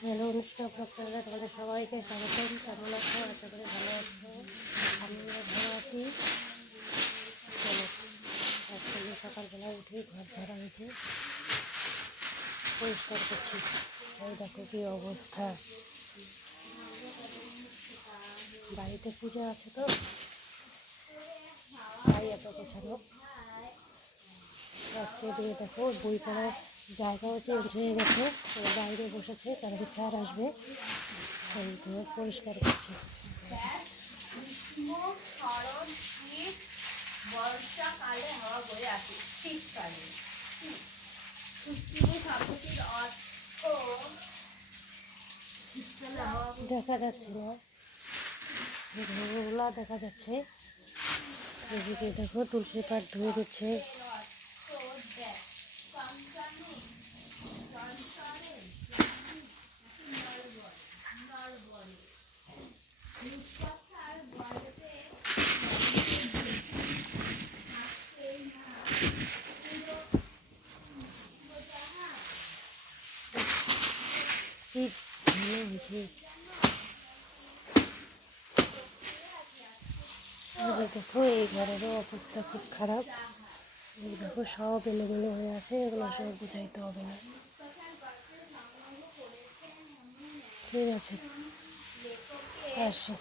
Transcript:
Hello Anushka ব্লগটারে তোমাদের সবাইকে স্বাগতম। কেমন আছো? আশা করি ভালো আছো। আমিও ভালো আছি। চলো আজকে সকালবেলা উঠে ঘর ঝাড়া হয়েছে, পরিষ্কার করছি। এই দেখো কী অবস্থা, বাড়িতে পুজো আছে তো তাই এত গোছানো। আজকে দিয়ে দেখো বই পড়ার জায়গাও চেঞ্জ হয়ে গেছে, তো বাইরে বসেছে কারণ স্যার আসবে, সেই পরিষ্কার করছি। বর্ষাকালে হাওয়া বয়ে আসে, শীতকালে দেখা যাচ্ছে না, ধুলা দেখা যাচ্ছে। এদিকে দেখো তুলসী পাট ধুয়ে দিচ্ছে। কি ধুলো হয়েছে, দেখো এই ঘরেরও অবস্থা খুব খারাপ। এই দেখো সব এলোমেলো হয়ে আছে, এগুলো সব বুঝাইতে হবে না। ঠিক আছে আসি।